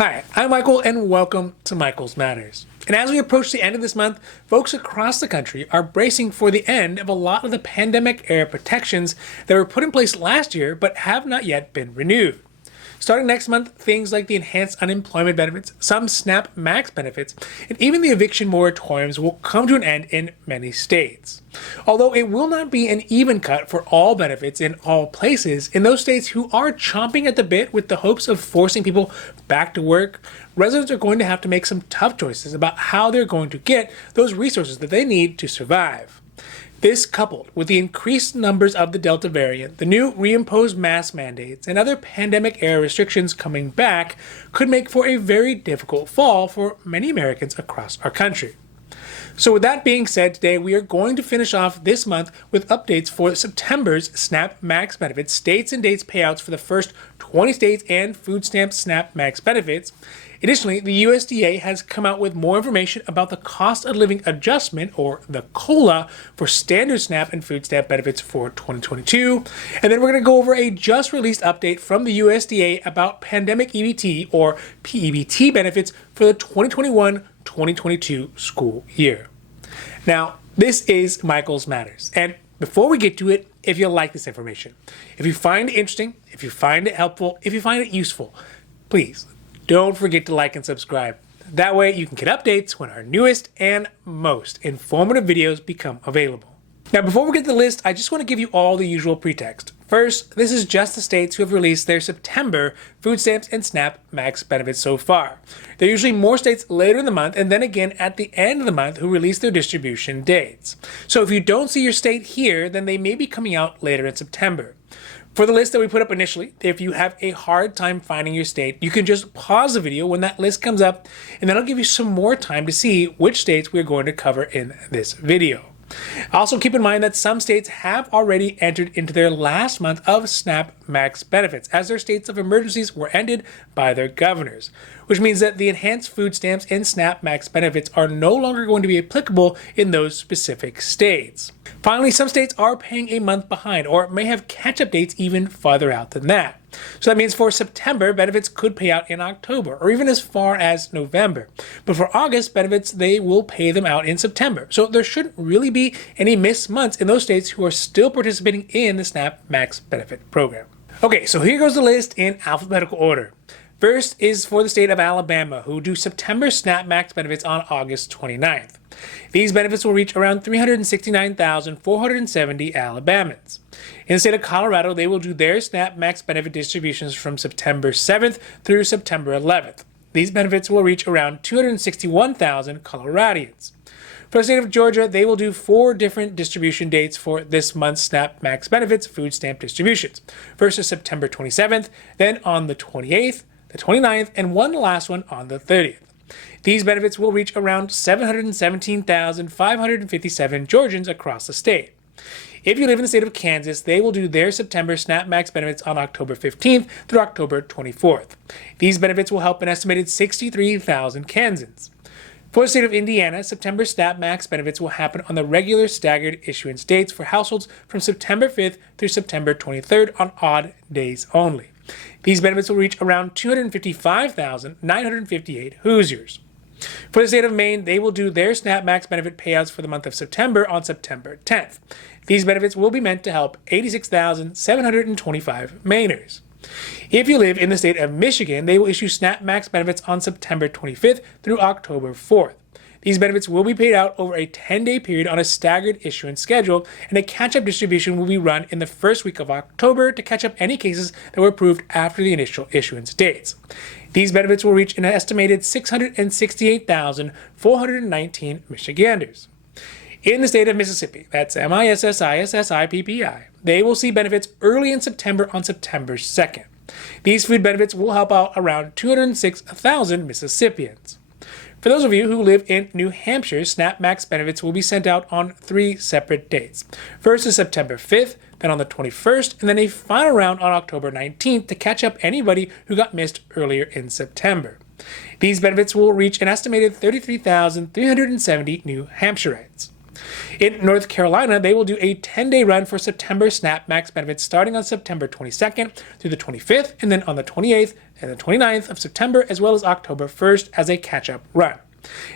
Hi, I'm Michael and welcome to Michael's Matters. And as we approach the end of this month, folks across the country are bracing for the end of a lot of the pandemic-era protections that were put in place last year but have not yet been renewed. Starting next month, things like the enhanced unemployment benefits, some SNAP Max benefits, and even the eviction moratoriums will come to an end in many states. Although it will not be an even cut for all benefits in all places, in those states who are chomping at the bit with the hopes of forcing people back to work, residents are going to have to make some tough choices about how they're going to get those resources that they need to survive. This, coupled with the increased numbers of the Delta variant, the new reimposed mask mandates, and other pandemic-era restrictions coming back, could make for a very difficult fall for many Americans across our country. So with that being said, today we are going to finish off this month with updates for September's SNAP Max benefits, states and dates payouts for the first 20 states, and food stamp SNAP Max benefits. Additionally, the USDA has come out with more information about the cost of living adjustment, or the COLA, for standard SNAP and food stamp benefits for 2022. And then we're going to go over a just released update from the USDA about pandemic EBT, or PEBT benefits for the 2021-2022 school year. Now, this is Michael's Matters. And before we get to it, if you like this information, if you find it interesting, if you find it helpful, if you find it useful, please don't forget to like and subscribe. That way you can get updates when our newest and most informative videos become available. Now, before we get to the list, I just want to give you all the usual pretext. First, this is just the states who have released their September food stamps and SNAP Max benefits so far. There are usually more states later in the month and then again at the end of the month who release their distribution dates. So if you don't see your state here, then they may be coming out later in September. For the list that we put up initially, if you have a hard time finding your state, you can just pause the video when that list comes up, and that'll give you some more time to see which states we're going to cover in this video. Also, keep in mind that some states have already entered into their last month of SNAP Max benefits, as their states of emergencies were ended by their governors, which means that the enhanced food stamps and SNAP Max benefits are no longer going to be applicable in those specific states. Finally, some states are paying a month behind or may have catch-up dates even farther out than that. So that means for September, benefits could pay out in October or even as far as November. But for August benefits, they will pay them out in September. So there shouldn't really be any missed months in those states who are still participating in the SNAP Max benefit program. Okay, so here goes the list in alphabetical order. First is for the state of Alabama, who do September SNAP Max benefits on August 29th. These benefits will reach around 369,470 Alabamans. In the state of Colorado, they will do their SNAP Max benefit distributions from September 7th through September 11th. These benefits will reach around 261,000 Coloradians. For the state of Georgia, they will do 4 different distribution dates for this month's SNAP Max benefits food stamp distributions. First is September 27th, then on the 28th, the 29th, and one last one on the 30th. These benefits will reach around 717,557 Georgians across the state. If you live in the state of Kansas, they will do their September SNAP Max benefits on October 15th through October 24th. These benefits will help an estimated 63,000 Kansans. For the state of Indiana, September SNAP Max benefits will happen on the regular staggered issuance dates for households from September 5th through September 23rd on odd days only. These benefits will reach around 255,958 Hoosiers. For the state of Maine, they will do their SNAP Max benefit payouts for the month of September on September 10th. These benefits will be meant to help 86,725 Mainers. If you live in the state of Michigan, they will issue SNAP Max benefits on September 25th through October 4th. These benefits will be paid out over a 10-day period on a staggered issuance schedule, and a catch-up distribution will be run in the first week of October to catch up any cases that were approved after the initial issuance dates. These benefits will reach an estimated 668,419 Michiganders. In the state of Mississippi, that's MISSISSIPPI, they will see benefits early in September on September 2nd. These food benefits will help out around 206,000 Mississippians. For those of you who live in New Hampshire, SNAP Max benefits will be sent out on 3 separate dates. First is September 5th, then on the 21st, and then a final round on October 19th to catch up anybody who got missed earlier in September. These benefits will reach an estimated 33,370 New Hampshireites. In North Carolina, they will do a 10-day run for September SNAP Max benefits starting on September 22nd through the 25th, and then on the 28th and the 29th of September, as well as October 1st as a catch-up run.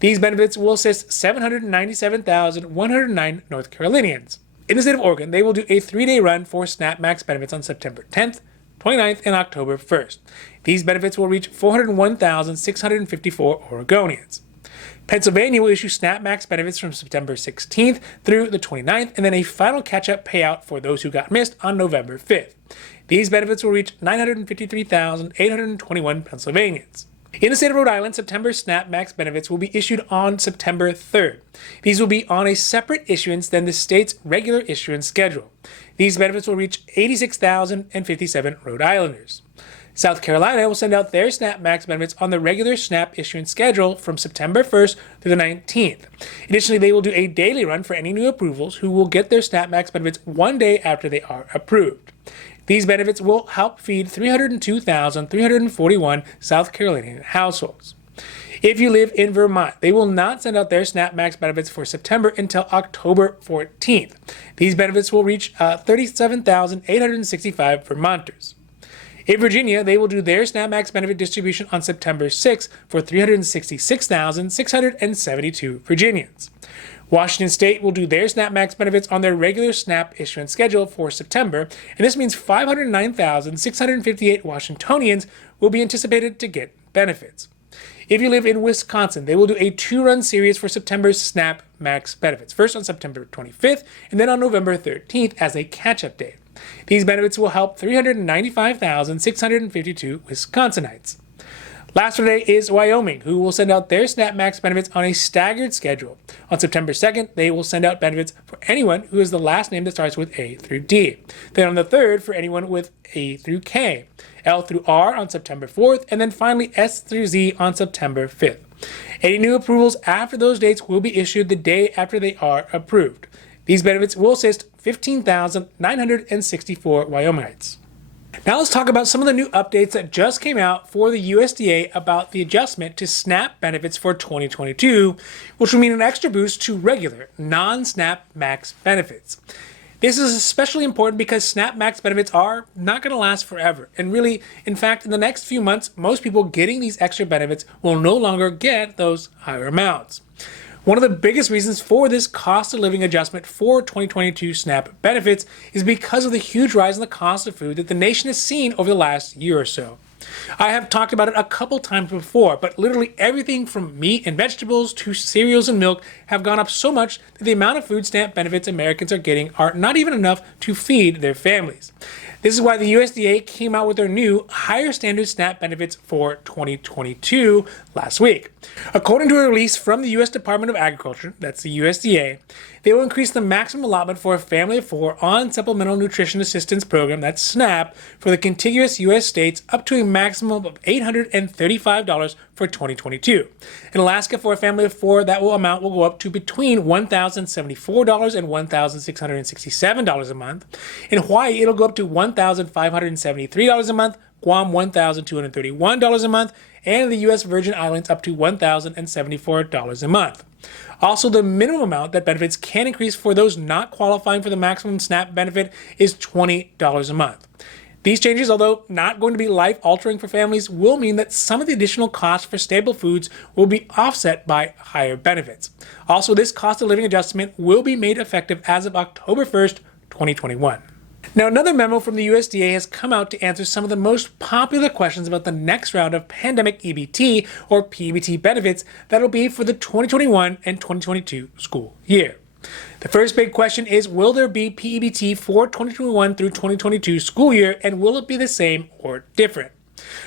These benefits will assist 797,109 North Carolinians. In the state of Oregon, they will do a 3-day run for SNAP Max benefits on September 10th, 29th, and October 1st. These benefits will reach 401,654 Oregonians. Pennsylvania will issue SNAP Max benefits from September 16th through the 29th, and then a final catch-up payout for those who got missed on November 5th. These benefits will reach 953,821 Pennsylvanians. In the state of Rhode Island, September SNAP Max benefits will be issued on September 3rd. These will be on a separate issuance than the state's regular issuance schedule. These benefits will reach 86,057 Rhode Islanders. South Carolina will send out their SNAP Max benefits on the regular SNAP issuance schedule from September 1st through the 19th. Additionally, they will do a daily run for any new approvals who will get their SNAP Max benefits one day after they are approved. These benefits will help feed 302,341 South Carolinian households. If you live in Vermont, they will not send out their SNAP Max benefits for September until October 14th. These benefits will reach 37,865 Vermonters. In Virginia, they will do their SNAP Max benefit distribution on September 6th for 366,672 Virginians. Washington State will do their SNAP Max benefits on their regular SNAP issuance schedule for September, and this means 509,658 Washingtonians will be anticipated to get benefits. If you live in Wisconsin, they will do a 2-run series for September's SNAP Max benefits, first on September 25th and then on November 13th as a catch-up day. These benefits will help 395,652 Wisconsinites. Last Friday is Wyoming, who will send out their SNAP Max benefits on a staggered schedule. On September 2nd, they will send out benefits for anyone who has the last name that starts with A through D. Then on the 3rd, for anyone with A through K, L through R on September 4th, and then finally S through Z on September 5th. Any new approvals after those dates will be issued the day after they are approved. These benefits will assist 15,964 Wyomingites. Now let's talk about some of the new updates that just came out for the USDA about the adjustment to SNAP benefits for 2022, which will mean an extra boost to regular, non-SNAP Max benefits. This is especially important because SNAP Max benefits are not going to last forever. And really, in fact, in the next few months, most people getting these extra benefits will no longer get those higher amounts. One of the biggest reasons for this cost of living adjustment for 2022 SNAP benefits is because of the huge rise in the cost of food that the nation has seen over the last year or so. I have talked about it a couple times before, but literally everything from meat and vegetables to cereals and milk have gone up so much that the amount of food stamp benefits Americans are getting are not even enough to feed their families. This is why the USDA came out with their new higher standard SNAP benefits for 2022 last week. According to a release from the U.S. Department of Agriculture, that's the USDA, they will increase the maximum allotment for a family of 4 on Supplemental Nutrition Assistance Program, that's SNAP, for the contiguous U.S. states up to a maximum of $835 for 2022. In Alaska, for a family of 4, that amount will go up to between $1,074 and $1,667 a month. In Hawaii, it'll go up to $1,573 a month, Guam $1,231 a month, and in the U.S. Virgin Islands up to $1,074 a month. Also, the minimum amount that benefits can increase for those not qualifying for the maximum SNAP benefit is $20 a month. These changes, although not going to be life-altering for families, will mean that some of the additional costs for staple foods will be offset by higher benefits. Also, this cost of living adjustment will be made effective as of October 1st, 2021. Now, another memo from the USDA has come out to answer some of the most popular questions about the next round of pandemic EBT or PEBT benefits that'll be for the 2021 and 2022 school year. The first big question is, will there be PEBT for 2021 through 2022 school year, and will it be the same or different?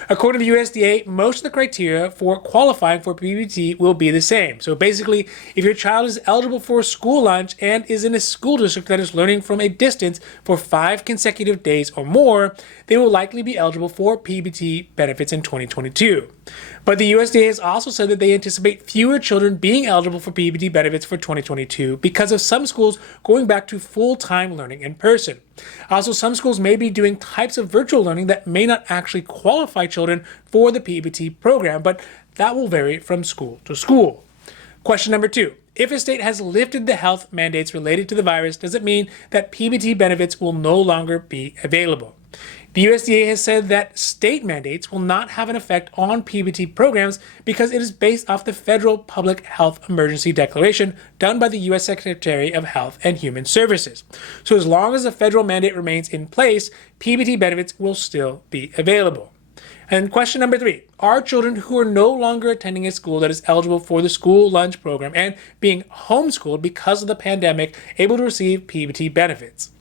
According to the USDA, most of the criteria for qualifying for PEBT will be the same. So basically, if your child is eligible for school lunch and is in a school district that is learning from a distance for 5 consecutive days or more, they will likely be eligible for PEBT benefits in 2022. But the USDA has also said that they anticipate fewer children being eligible for PEBT benefits for 2022 because of some schools going back to full-time learning in person. Also, some schools may be doing types of virtual learning that may not actually qualify children for the PEBT program, but that will vary from school to school. Question number 2. if a state has lifted the health mandates related to the virus, does it mean that PEBT benefits will no longer be available? The USDA has said that state mandates will not have an effect on PEBT programs because it is based off the federal public health emergency declaration done by the U.S. Secretary of Health and Human Services. So as long as the federal mandate remains in place, PEBT benefits will still be available. And question number 3, are children who are no longer attending a school that is eligible for the school lunch program and being homeschooled because of the pandemic able to receive PEBT benefits?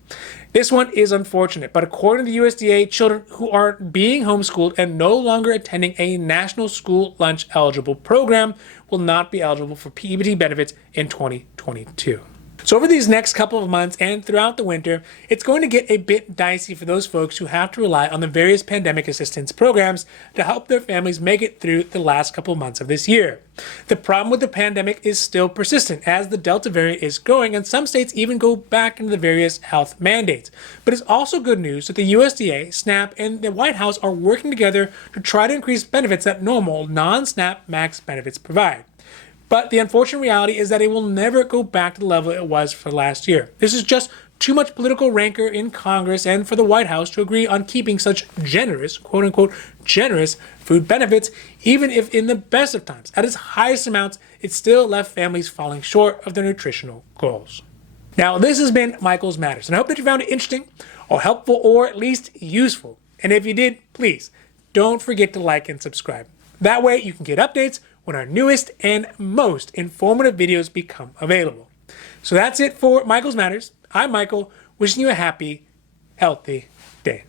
This one is unfortunate, but according to the USDA, children who are being homeschooled and no longer attending a national school lunch eligible program will not be eligible for PEBT benefits in 2022. So over these next couple of months and throughout the winter, it's going to get a bit dicey for those folks who have to rely on the various pandemic assistance programs to help their families make it through the last couple of months of this year. The problem with the pandemic is still persistent as the Delta variant is growing and some states even go back into the various health mandates. But it's also good news that the USDA, SNAP, and the White House are working together to try to increase benefits that normal non-SNAP max benefits provide. But the unfortunate reality is that it will never go back to the level it was for last year. This is just too much political rancor in Congress and for the White House to agree on keeping such generous, quote unquote, generous food benefits, even if in the best of times, at its highest amounts, it still left families falling short of their nutritional goals. Now, this has been Michael's Matters, and I hope that you found it interesting or helpful or at least useful. And if you did, please don't forget to like and subscribe. That way you can get updates when our newest and most informative videos become available. So that's it for Michael's Matters. I'm Michael, wishing you a happy, healthy day.